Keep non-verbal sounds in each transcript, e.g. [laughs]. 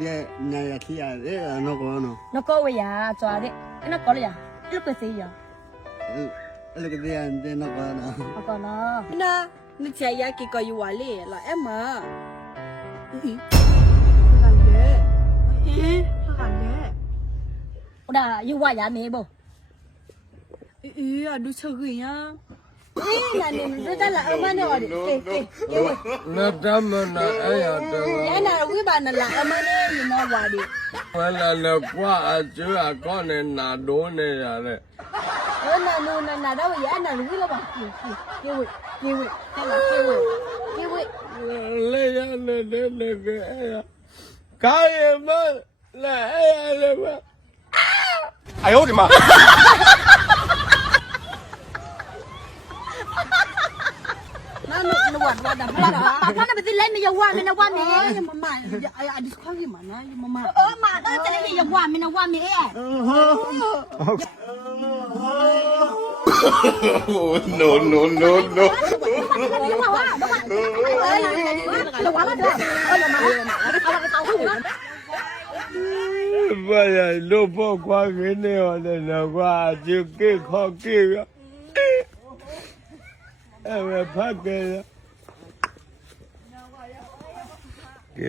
de naya kia de no ko no. No ko we ya chwa de. No ko ya. Lu ko sei ya. Lu ko de an de no ko no. No ko no. Na ni cha ya ki ko yu wa le la e ma. Ka le. Eh, ka le. Oda yu wa ya ne bo. Eh, a du cha ge ya. nani mtoto la amane wali natamana ayatawa yana wibana la amane nina wali wala na kwa ajua kone na done yale ona no na na dawa yana wila ba kiwi kiwi kiwi tala kiwi kiwi le yana de le ke aya kaye ma la aya le ma ayo di ma buat buat dan buat dah. Apa nak betul lain yang wan mana wan ni? Mama, ayah adik kau ni mana? Mama. Oh, mak dah tak lain yang wan mana wan ni. No no no no. Vaya, lo poco a mí ne o de la guacho que coque. Eh, me pa que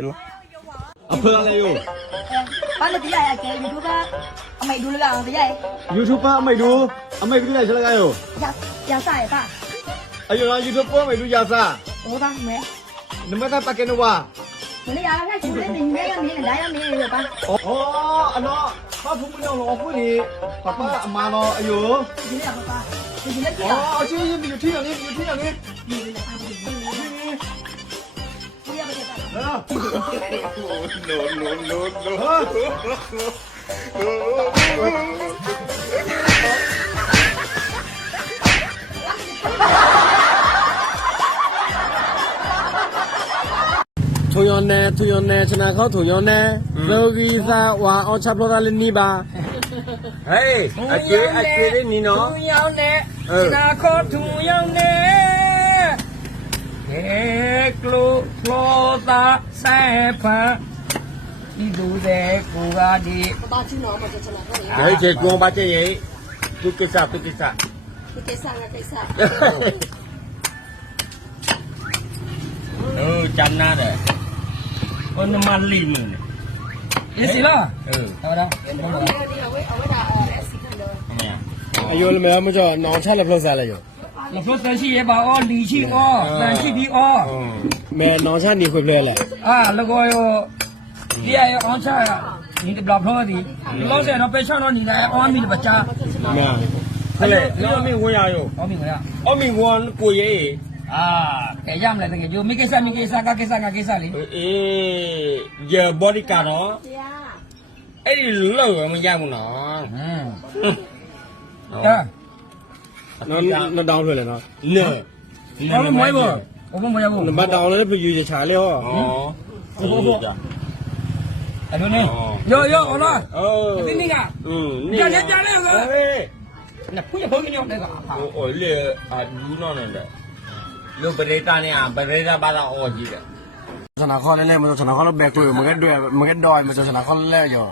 လို့ဖို့ကွာခင်းနေရတယ်တော့ကွာအကျွကေခေါ်ကေရအဲ့မဖတ်ကေရကေလာအဖေကလည်းယောဘာလို့တရားရကဲဒီကအမေဒူလာအောင်တရား YouTube အမိတ်တို့အမိတ်ပြီးလိုက်ချက်လိုက်ယောရရစားရပါအယောလား YouTube ပေါ်မိတ်တို့ရာစာဟိုပါမဲနမကပကနဝါမနေ့ကလည်းကျူလေးနေနေရနေလာရနေရပါဩအနော်ဖဖူးမလို့လောအခုနေပပအမ ထိုယွန်နဲ့ထိုယွန်နဲ့ကျွန်တော်ခေါ်ထိုယွန်နဲ့လောကီသာဝါအောင်ချပလောတာလေးနီးပါဟေးအကျေးအကျေးလေးနီးနော်ထိုယွန်နဲ့ကျွန်တော်ခေါ်ထိုယွန်နဲ့ ကလုကလောသာဆဲဖာဤသူတဲ့ကိုကဒီဘာချင်းတော့မကြချလာဘူး။ဒါကြီးကွန်ပါတဲ့ရဲ့သူကိစ္စသူကိစ္စသူကိစ္စငါကိစ္စ။ဟုတ်จำหน้าได้คนมาลีมึงเอสิล่ะเออเอาละเอาไว้เอาไว้ด่าเออสิกันเลยအယိုလမဲမကြောနောင်ချလက်ဖလောက်စားလိုက်ရော မဖလို့တန်ရှိရပါအော်လီရှိအော်တန်ရှိပြီးအော်မဲနောင်ချနေခွေဖလဲလဲအာလကောယောဒီရအောင်ချရဒီဘလောက်ဖလို့ဒီလောဆယ်တော့ပဲချောင်းတော့ညီလာအော်မီပချာမဲဖလဲလောမင်းဝင်ရရောအော်မီခရအော်မင်းဝန်ကိုရေးအာကဲရမလဲတကယ်ဂျိုမိကိစ္စမိကိစ္စကကိစ္စကကိစ္စလေအေးဂျယ်ဘော်ဒီကာနော်အဲ့ဒီလောက်မရဘူးနော်ဟမ်ဟအာ နော်နော်တောင်းထွေးလဲနော်နဲ ဘာလို့မွေးဘောဘုံမရဘူး နံပါတ်တောင်းလဲပြယူချာလေဟောဩဟုတ်ဟုတ် အဲ့လိုနေယောယောဟောလား အော် ဒီနေ့က อืม ကြာကြာကြာလေကော ဟေး နဖူးရဘုံညောင်းတဲ့ကအာ ဟိုအော်လေအဒူနော်နဲ့လူပရိသတ်နဲ့ပရိသတ်ပါတော့အော်ကြီးတယ်สนาคอเล่ๆมันสนาคอแล้วแบกเลยมันก็ด้วยมันก็ดอยมันสนาคอเล่ๆอยู่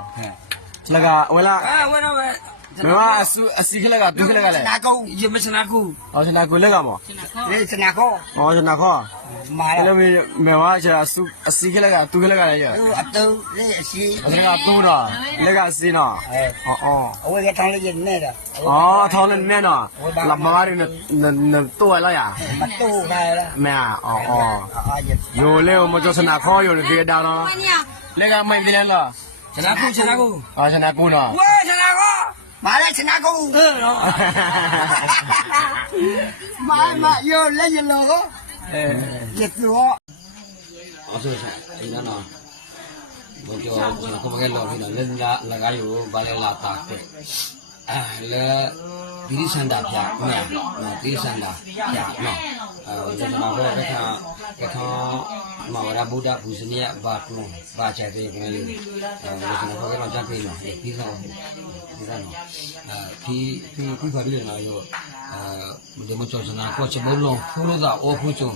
แล้วก็เวลา အာဝဲတော့ပဲ ကျွန်တော်ကအစီခလက်ကဒုခလက်ကလဲနာကောရမစနာကူဟောစနာကူလက်ကမောလေစနာကောဟောစနာကောမာရမေမေဝါကျရာစုအစီခလက်ကဒုခလက်ကလဲရအတုံးလေအစီလက်ကသုံးတော့လက်ကအစီနော်ဟောအော်အဝေးကထောင်းလေးရနေတာအော်ထောင်းလေးနဲ့နော်လမမားရနေတော့လိုက်ရမတော့နိုင်လားမင်းအော်အော်ယိုလေမကျစနာခေါ်ယိုလေဒါတော့လက်ကမိုင်းတယ်လားစနာကူစနာကူအော်စနာကူနော်ဝေးစနာကူ มาแล้วชนะกูเออเนาะมามาโยเล่นยันโลก็เออเจ็บตัวอ๋อใช่ใช่ไอ้นั่นเนาะဘုရားကိုမကလောဖြစ်တော့လည်းလာလကားယူဗာလဲလာတာပဲအဲလဲဒီစန္ဒပြနော်ဒီစန္ဒပြနော်အဲကျွန်တော်တို့ကခါကခါ Mawara Buddha Bhusniya Batu Baca itu yang ini Bhusniya Bagi Raja Pino Pino Pino Di Di Bari yang ayo Dia mau cocok Aku cebolo Kulo tak Oh kucu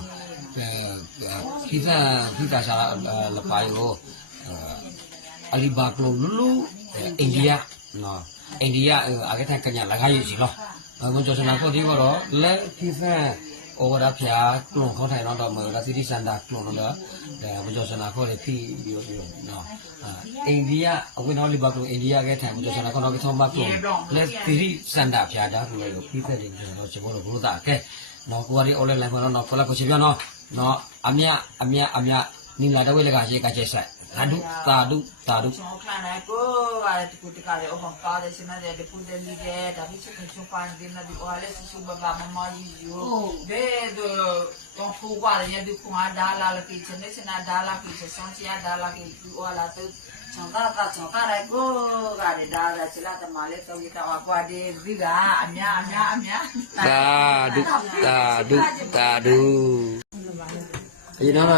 Kita Kita salah Lepai lo Alibato Lulu India No India Akhirnya kenyal Lagi sih loh Mau cocok Aku di Boro Le Kita ကိုဒီကတော့လက်ဖိဖန်ဩဝရဖျာကလုံခေါ်ထိုင်တော့မလားစီတီစန္ဒာကလုံတော့အဲဘုံကျော်စနာခေါ်လေဖိပြီးတော့နော်အိန္ဒိယအဝင်တော့လီဘာကလိုအိန္ဒိယကထိုင်ဘုံကျော်စနာကတော့ကထုံးမကလုံလက်စီတီစန္ဒာဖျာတာကိုဖိဖက်တယ်ဆိုတော့ကျွန်တော်တို့ဘုရားကဲနော်ကိုရီအော်လိုင်းလိုက်မှာတော့ဖလာကိုချပြနော်နော်အမြအမြအမြနိလာတဝဲလကရေကကျက်ဆိုင် ဓာတုသာဓုသာဓုကျွန်တော်ခံနိုင်ကိုအဲ့ဒီကုတကလေးအဟောပါတဲ့စမတဲ့ပုဒ်တယ်လေးတဲ့ဒါဖြစ်ချက်ချူပန်ဒီနဒီအော်လေးဆူဘဘာမမယီယိုဘဲဒတော့ဖူပါရရဒီခုဟာဒါလာလကိချနေစနာဒါလာကိချဆောင်းချရဒါလာကိဒီအော်လာသူကျွန်တော်ကကျွန်တော်လိုက်ကိုကလည်းဒါဒါချလာတမလေးတော့ရတော့ကွာဒီဒီကအများအများအများသာဓုသာဓုသာဓုအရင်တော့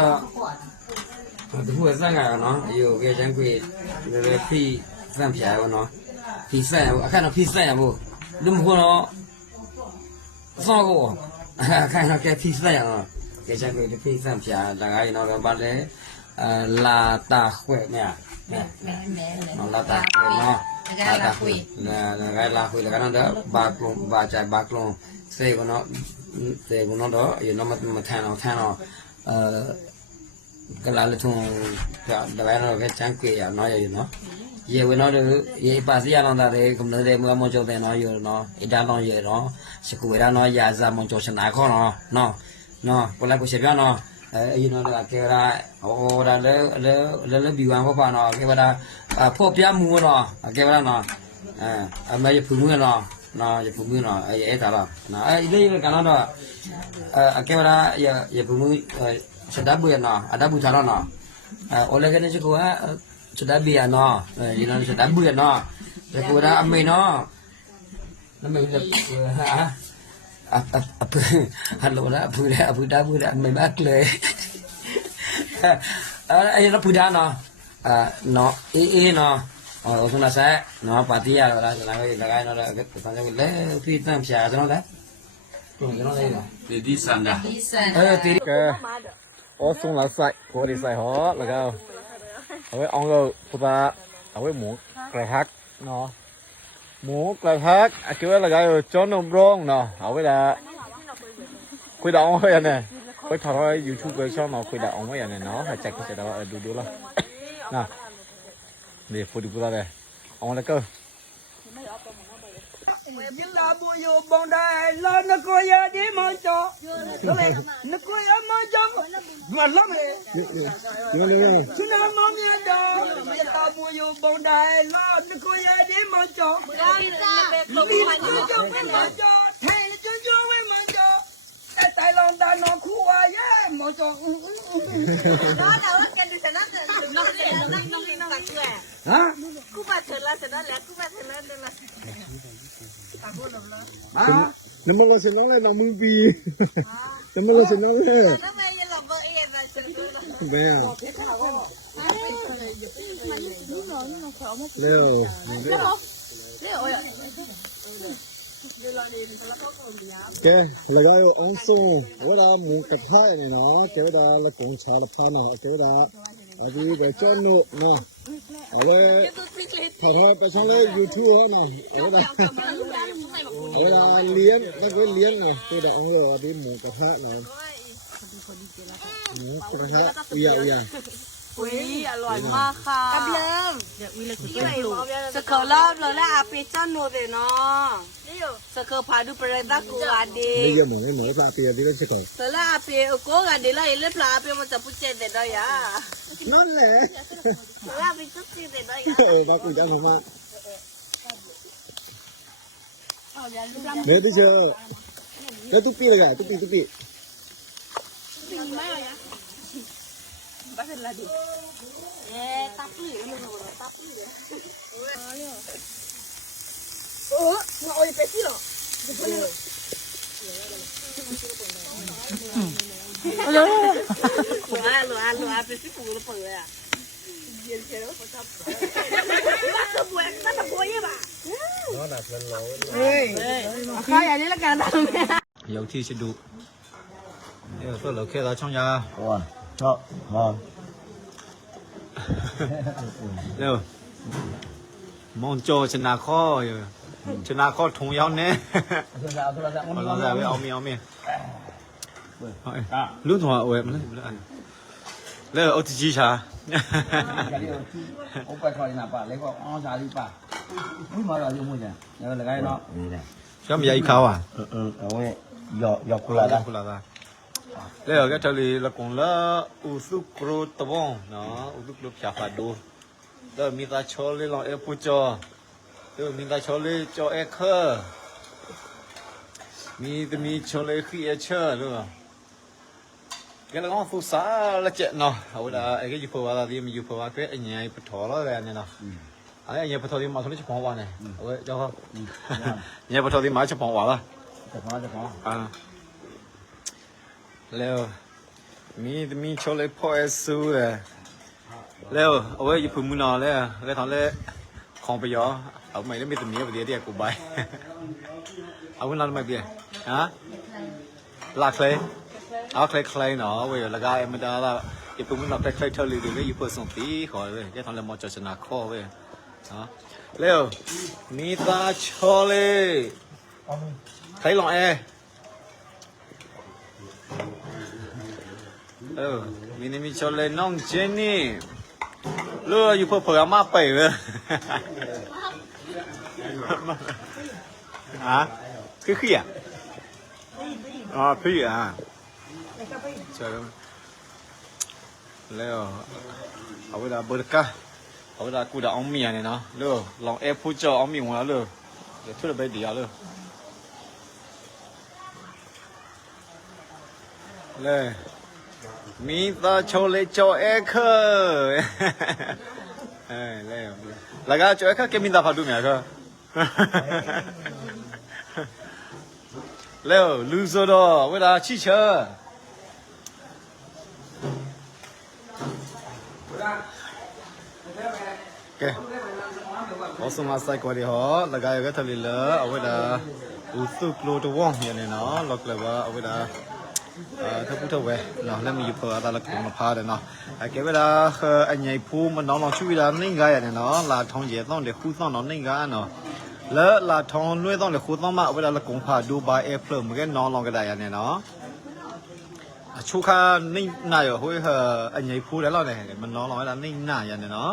ဒီဘုရားစံကနော်အယောကဲချမ်းကွေလည်းဖိစံဖြာရောနော်ဖိစံအခါတော့ဖိစံရမို့လူမခေါ်တော့စောကောအခါတော့ကဲဖိစံရနော်ကဲချမ်းကွေဖိစံဖြာဒါကရင်တော့ဘာလဲအလာတာခွဲ့မြနော်လာတာခွဲ့နော်လာတာခွဲ့လာလာလာခွဲ့လာကတော့ဘာကလုံးဘာချာဘာကလုံးစေကနော်စေကနော်တော့ရင်တော့မထန်တော့ထန်တော့အဲ ကလာလထုံပြဒဝဲတော့ကချန်ကွေရနော်ရရနော်ရေဝနော်ရေပါစီရနော်တာလေကမ္လို့တဲ့မမောကျော်တဲ့နော်ရနော်အတာနော်ရနော်စကူရနော်ရာဇာမောကျော်စနာခေါနော်နော်နော်ကိုလာကိုရှပြနော်အဲအရင်တော့ကေရာဟိုဒါလေလေလေလေဘီဝမ်ဘောပါနော်ကေရာဖော့ပြမှုနော်ကေရာနော်အဲအမေဖူမှုနော်နော်ရဖူမှုနော်အဲအဲ့ဒါလားနော်အဲလေကတော့အဲကေရာရဖူမှု sadabu ya na adabu tara na ole kene siku ha sadabu ya na you know sadabu ya na ya ku da ame no na me le ha ap ap ap hello da apu da apu da apu da me mak le ai na pu da na no e e no အော်ဆိုနာဆက်နော်ပါတီရတော့လားကျွန်တော်ကလည်းကိုင်းတော့လည်းဆန်းကြလေဖိ 我送老晒，我哋晒好那个，我会昂个不把，我会摸来黑喏，摸来黑，啊，叫那个叫弄弄喏，我会啦，佢打我人呢，佢睇開 YouTube 嘅 channel，佢打我人呢，喏，係直接就到度啦，嗱，你扶住佢啦咧，我嚟個。你们俩不要绷带了，那可以的么？就那可以么？就么？慢了没？对对对。那没得动，那不要绷带了，那可以的么？就那可么？你不要这么，太讲究了么？太讲么？哎，太冷淡了，苦啊耶，么？嗯。那，那。啊？苦巴吃了上那，苦巴吃了。nó mong நம்ம கொஞ்ச நாள் நம்ம பி நம்ம கொஞ்ச நாள் Leo. À. Kê, là gai ông sung, với đó muốn cặp hai này nó, cái đó là cũng chả là pha nào, cái đó ở đi về chơi nụ nè, ở đây, thật hơi, phải xong lên YouTube hơn nè, ở đây. เวลาเลี้ยงนักเว้นเลี้ยงไงคือเด็กของเราที่หมูกระทะหน่อยหมูกระทะเวียเวียอุ้ยอร่อยมากค่ะกับเริ่มเดี๋ยววิลคืนลูกสกอร์ลอบเลยล้วอาเปี๊ยจ้าโนเดนาอสกอร์พาดูประเด็นตะกูอันดีนี่ยังหมูไม่หมูปลาเปียดีแล้วใช่ไหมสกอร์ลาเปียโก้กันเดีแล้วเล็บปลาเปียมันจะพูดเจนเด็ดได้ยะนั่นแหละสกอรลาเปียจุดจีเด็ดเด้ยะเออมาคุยกันผมมา 没得钱，那都比了个，都比都比。比你妈呀！把这拉住。哎，打不，打不赢。哎呦！哦，我熬夜白了，不可能。[laughs] 哎呀！乱乱乱，白洗裤子缝了呀！一天我不咋不。那是不，那是不也吧？No, that's a low. Hey, I can't get it. I can't get it. Yêu chi sẽ đủ. Yêu tôi lỡ kia đó trong nhà. Ủa, chọ, ngon. Đâu. Mong cho chân nào khó rồi. Chân nào khó thùng yếu nè. Ông ra với ông mi ông mi. Lúc thỏa ủi mà lấy. Lấy ở ô tí chi chả. Ông quay khỏi nạp bà, lấy con ông giá đi bà. muy malo yo muy ya ya le cae no mira yo me ahí cava eh yo yo culada culada le yo que chali la con la usu cro tabon no usu cro chafa do do mi ta chole lo e pucho do mi ta chole cho e kher mi de mi chole khi e che lo cái là con phụ xã là chuyện nào, hồi là cái gì phụ vào là đi mình phụ vào cái nhà phụ thọ đó về này nào 哎，也不头的马头的吃黄瓜呢，我然后，也不头的马吃黄瓜了，吃黄瓜吃黄瓜啊，แล้วมีมีชอเลยพ่อเอสูเลยแล้วเอาไว้ญี่ปุ่นมุนอเลยแล้วทำเลยของไปยอเอาไม่ได้ไม่ตัวนี้ไปเดียเดียกูไปเอาวันนั้นไม่เดียฮะลักเลยเอาคล้ายๆเนาะเว้ยแล้วก็เอ็มดาละญี่ปุ่นมุนอคล้ายๆเท่าเลยเดี๋ยวญี่ปุ่นส่งตีขอเว้ยแค่ทำเลยมอจชนะข้อเว้ย ฮะแล้วมีตาชอเลยใครลองเอเออมินิมิชเลยน้องเจนนี่เลืออยู่เพื่อเผื่อมาไปเลยฮะคือขี้อะอ๋อพี่อะใช่แล้วเอาเวลาเบิร์กะ 好啦，过得奥米安的呢，咯，让 Apple 叫奥米完了，就出了白底啊了。来，米达乔来叫艾克，哎来，那个叫艾克给米达发多面个，来，卢索罗为了汽车。 ကဲဘောဆမဆိုင်ကွာဒီဟောလကရကထလီလအဝိဒါဥစုကလိုတဝေါညနေနော်လောက်ကလဘအဝိဒါအာသပုထဝဲနော်လက်မီဖော်တာလက်ကမဖားတယ်နော်အကဲဝဲလာအညိဖူးမနောင်းလောင်ချူဝီလာနှိမ့်ကားရတယ်နော်လာထောင်းကျဲသောင်းတယ်ခူးသောင်းတော့နှိမ့်ကားနော်လာလာထောင်းလွှဲသောင်းတယ်ခူးသောင်းမအဝိဒါလက်ကုံဖားဒူဘိုင်အဲဖလမကဲနောင်းလောင်ကဒါရတယ်နော်အချို့ခါနှိမ့်နာရဟိုဟအညိဖူးတယ်လောက်နေမနောင်းလောင်အဲ့ဒါနှိမ့်နာရတယ်နော်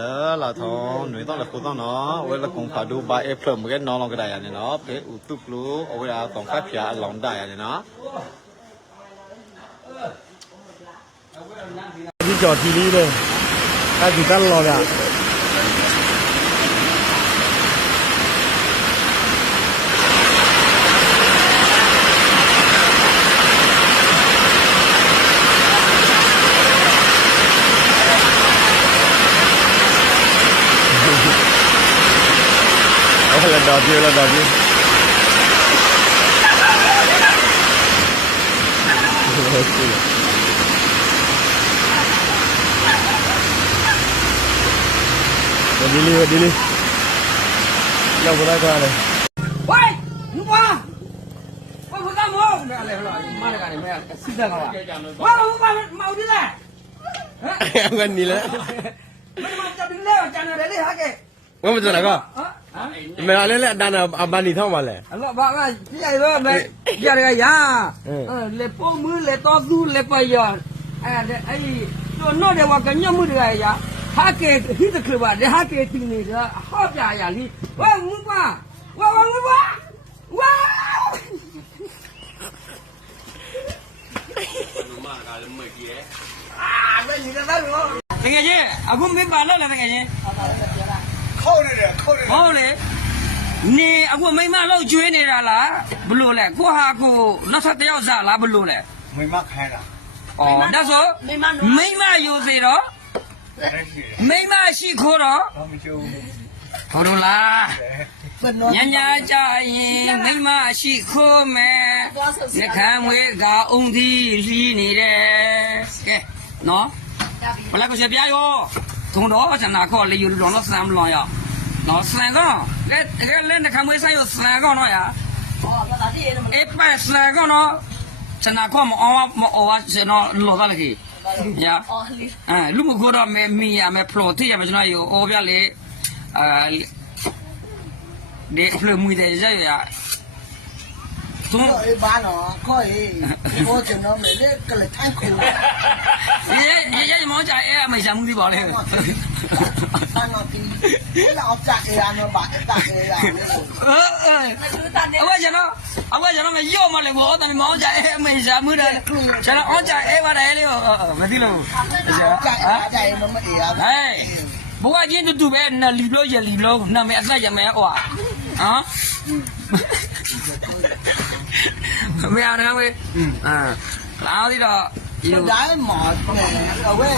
လဲလာထောင်းလွဲတော့လေခူးတော့နော်ဝဲလာကုန်ဖာဒူဘိုင်အဖလမကဲနောင်းလောင်ကြတယ်ရတယ်နော်ဖေဥတုကလိုဝဲလာတော့ခါဖျာလောင်တာရတယ်နော်ဒီကြော်တီလေးလေအဲ့ဒီတ lần đầu tiên lần đầu tiên. Rồi đi đi đi đi Đâu có tay qua này. Quay Không qua. Quay vừa tao không Mẹ này hỏi Mà này cả này mẹ Xin ra ngọc à. Quay vừa qua Màu đi ra. [laughs] Em gần đi lấy Mình mà cho đứng lên Chẳng ở đấy đi hả kìa? Quay vừa tao nào con မင်းလည်းလည်းအတန်းအပန်နေထောင်းပါလေအလောဘာကကြည့်ရတော့မယ်ကြရရလေပုံမူးလေတော့သူလေပယအဲ့ဒါအဲ့တို့တော့တယ်ဝကညမှုတွေရဟာကေဟိတခရပါလေဟာကေတင်နေတာဟောပြရလीဝဲမူပါဝဲဝဲမူပါဝဲမကလည်းမကြီးရဲ့အာမင်းဒီကတော့ငယ်ကြီးအခုမင်းပါလို့လားငယ်ကြီး ခေါက်နေတယ်ခေါက်နေတယ်ဟုတ်လေနေအခုမိမလောက်ကျွေးနေတာလားဘလို့လဲကိုဟာကိုနောက်ထပ်တယောက်စားလားဘလို့လဲမိမခိုင်းတာဩဒါဆိုမိမယူစေတော့မိမရှိခိုးတော့ဘာမချိုးခေါ်တော့လားညညာကြရင်မိမရှိခိုးမယ်နှခမ်းမွေးကအုံသီးလီးနေတယ်ကဲနော်ဘလကစပြာယော ထုံတော့ကျွန်တော်ခေါ်လေယူလောတော့ဆမ်လောရနော်ဆန်ကောလက်လက်နှခမွေးဆိုင်ရောဆန်ကောနော်ရအေးပတ်ဆန်ကောနော်ကျွန်တော်ခေါ်မအောင်မအော်ကျွန်တော်လောတော့လေညာအဲလူမကိုတော့မဲမီရမဲဖလိုတိရမကျွန်တော်ရောအော်ပြလေအာဒီဖလိုမူတဲ့ကြရ သူအေးဘာနော်ခေါ်ရေးကိုကျွန်တော်မဲလေကလထိုင်ခုရေရေရေမောကြအဲအမေရှာမှုဒီပါလေဆိုင်မကီလောက်ကြအေးရနော်ဘာအတားအေးရလေအဝဲကျွန်တော်အဝဲကျွန်တော်မရော့မလဲဘောတမမောကြအဲအမေရှာမှုတယ်ကျွန်တော်အော်ကြအဲပါတယ်လေမသိလို့ကြအေးကြအေးမမအေးရဟဲ့ဘဝချင်းတူတူပဲနလီလို့ရလီလို့နာမည်အသက်ရမယ်ဟွာဟမ် မရတော့ဝေးအာလာဒီတော့ဒါမှမဟုတ်အဝဲ